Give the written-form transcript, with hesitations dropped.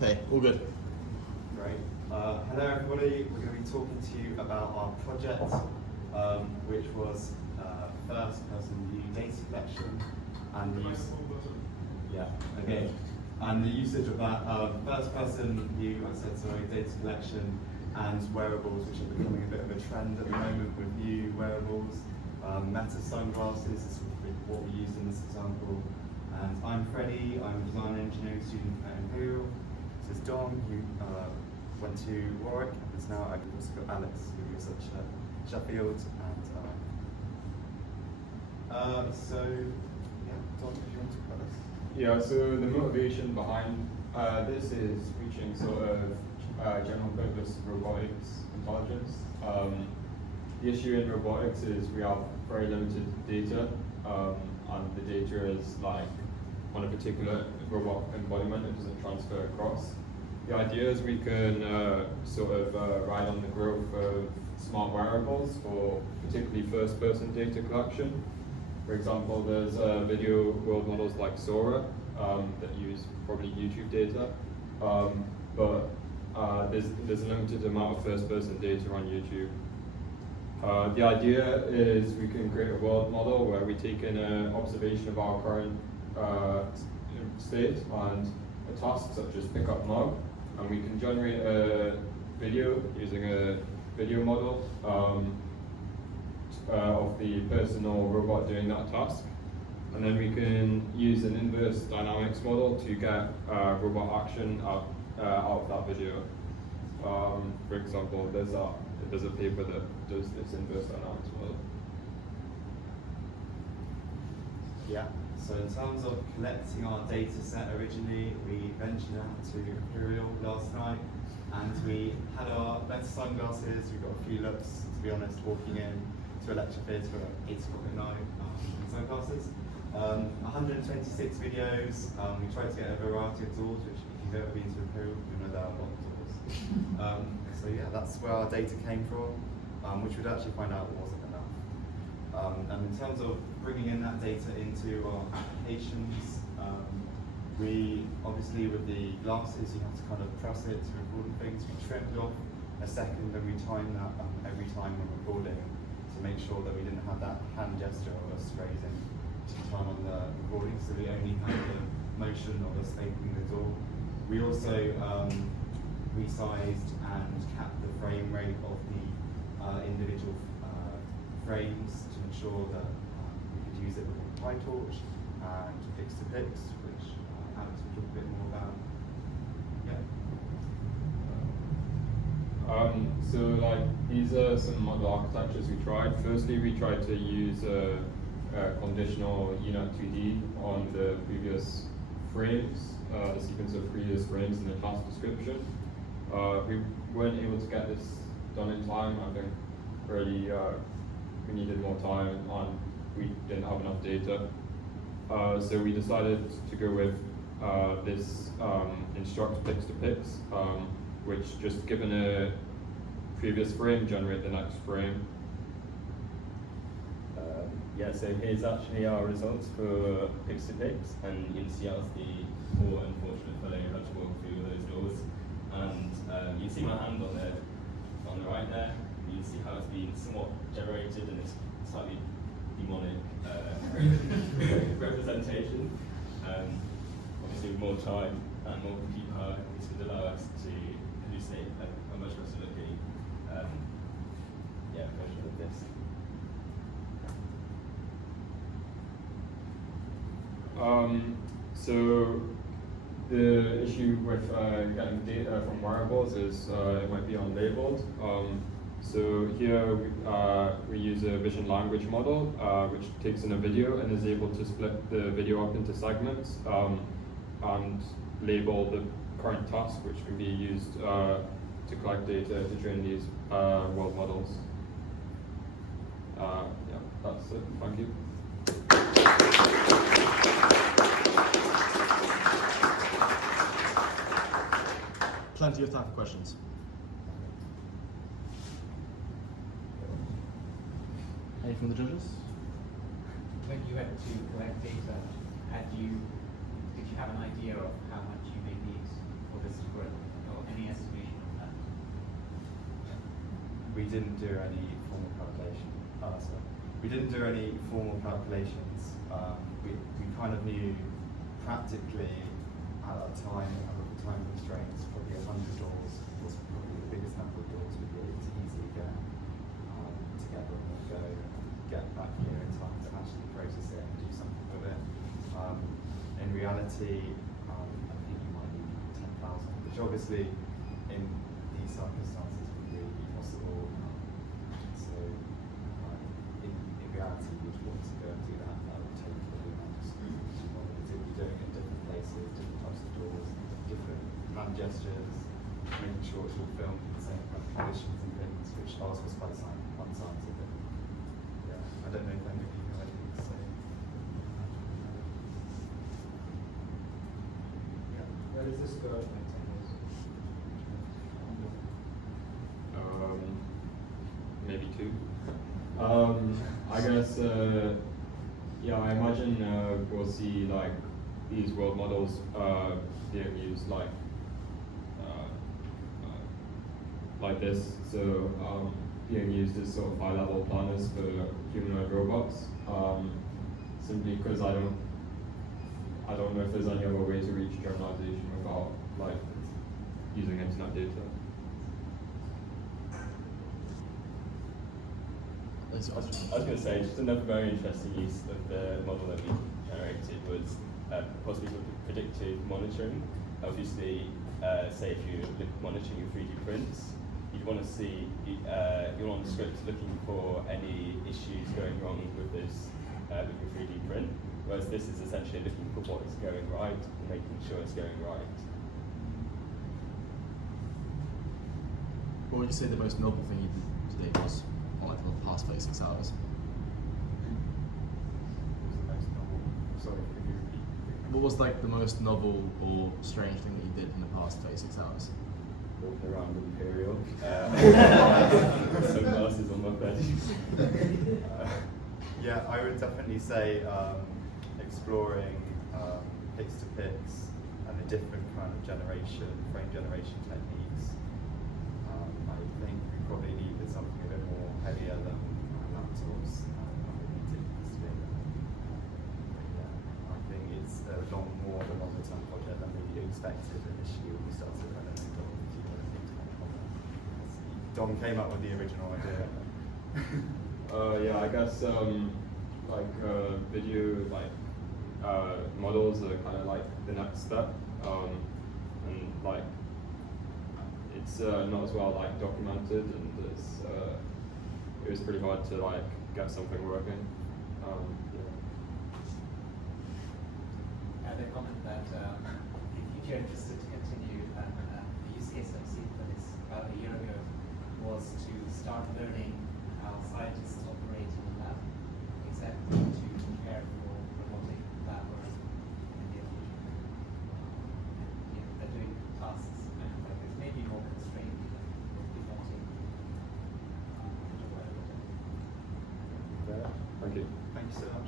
Okay, all good. Great. Hello everybody, we're going to be talking to you about our project, which was first person view data collection and the use, and the usage of that first person view, data collection and wearables, which are becoming a bit of a trend at the moment with new wearables. Meta sunglasses is what we use in this example. And I'm Freddie, I'm a design engineering student at Imperial. This is Dom, who went to Warwick, and is now, I've also got Alex, who is at Sheffield. And Dom, if you want to talk about this. Yeah, so the motivation behind this is reaching sort of general purpose robotics intelligence. The issue in robotics is we have very limited data, and the data is like on a particular robot embodiment, it doesn't transfer across. The idea is we can ride on the growth of smart wearables for particularly first-person data collection. For example, there's video world models like Sora that use probably YouTube data, but there's a limited amount of first-person data on YouTube. The idea is we can create a world model where we take in an observation of our current state and a task such as pick up mug, and we can generate a video using a video model of the person or robot doing that task. And then we can use an inverse dynamics model to get robot action out of that video. For example, there's a paper that does this inverse dynamics model. Yeah, so in terms of collecting our data set originally, we ventured out to Imperial last night, and we had our Meta sunglasses. We got a few looks, to be honest, walking in to a lecture theatre at 8 o'clock at night in sunglasses. 126 videos. We tried to get a variety of tools, which if you've ever been to Imperial, you know there are a lot of tools. So yeah, that's where our data came from, which we'd actually find out wasn't enough. And in terms of bringing in that data into our applications, we obviously with the glasses you have to kind of press it to record things. We trimmed off a second and we timed that every time we're recording to make sure that we didn't have that hand gesture of us raising time on the recording, so we only had the motion of us opening the door. We also resized and capped the frame rate of the individual frames to ensure that we could use it with PyTorch and Pix2Pix, which Alex will talk a bit more about. So these are some model architectures we tried. Firstly, we tried to use conditional UNet2D on the previous frames, the sequence of previous frames in the task description. We weren't able to get this done in time. I think really we needed more time and we didn't have enough data. So we decided to go with this instruct Pix2Pix, which just given a previous frame, generate the next frame. So here's actually our results for Pix2Pix, and you can see out the poor unfortunate fellow who had to walk through those doors. And you can see my hand on the right there. You can see how it's been somewhat generated in this slightly demonic representation. Obviously with more time and more compute power, this would allow us to hallucinate a much better looking version of this. So the issue with getting data from wearables is it might be unlabeled. So here we use a vision language model which takes in a video and is able to split the video up into segments and label the current task, which can be used to collect data to train these world models. That's it. Thank you. Plenty of time for questions. Any from the judges? When you went to collect data, did you have an idea of how much you may need for this we didn't do any formal calculation. Sorry. We didn't do any formal calculations. We kind of knew practically at that time, with the time constraints, probably 100 doors was probably the biggest number of doors we'd be able to easily get together in one go, get back here in time to actually process it and do something with it. In reality, I think you might need 10,000, which obviously in these circumstances would really be possible. So in reality, you'd want to go and do that. That would take a really amount of speed. You want to be doing it in different places, different types of doors, different hand gestures, making sure it's all filmed in the same kind of conditions and things, which ours was quite unscientific. Yeah, I don't know if any of you have anything to say. Where does this go in 10 years? Maybe 2. I guess, yeah, I imagine we'll see like these world models being used like this. So being used as sort of high-level planners for humanoid robots. Simply because I don't know if there's any other way to reach generalization without like using internet data. I was going to say, just another very interesting use of the model that we generated was possibly for predictive monitoring. Obviously, say if you're monitoring your 3D prints, you'd want to see, you're on the script looking for any issues going wrong with this, with your 3D print, whereas this is essentially looking for what is going right and making sure it's going right. What would you say the most novel thing you did today was, or like for the past 36 hours? Sorry, could you repeat? What was like the most novel or strange thing that you did in the past 36 hours? Walking around Imperial. Sunglasses on my face. Yeah, I would definitely say exploring Pix2Pix and the different kind of frame generation techniques. I think we probably needed something a bit more heavier than laptops. I think it's more of a longer term project than we expected initially when we started. I don't know, Dom, do you want to think about that? Dom came up with the original idea. Yeah, I guess video models are kind of like the next step, and like it's not as well like documented, and it was pretty hard to like get something working. They comment that if you're interested to continue, the use case I've seen for this about a year ago was to start learning how scientists operate in a lab, exactly to prepare for robotic lab work in the near future. Yeah, they're doing tasks kind of like this, maybe more constrained with pivoting. Thank you. Thank you so much.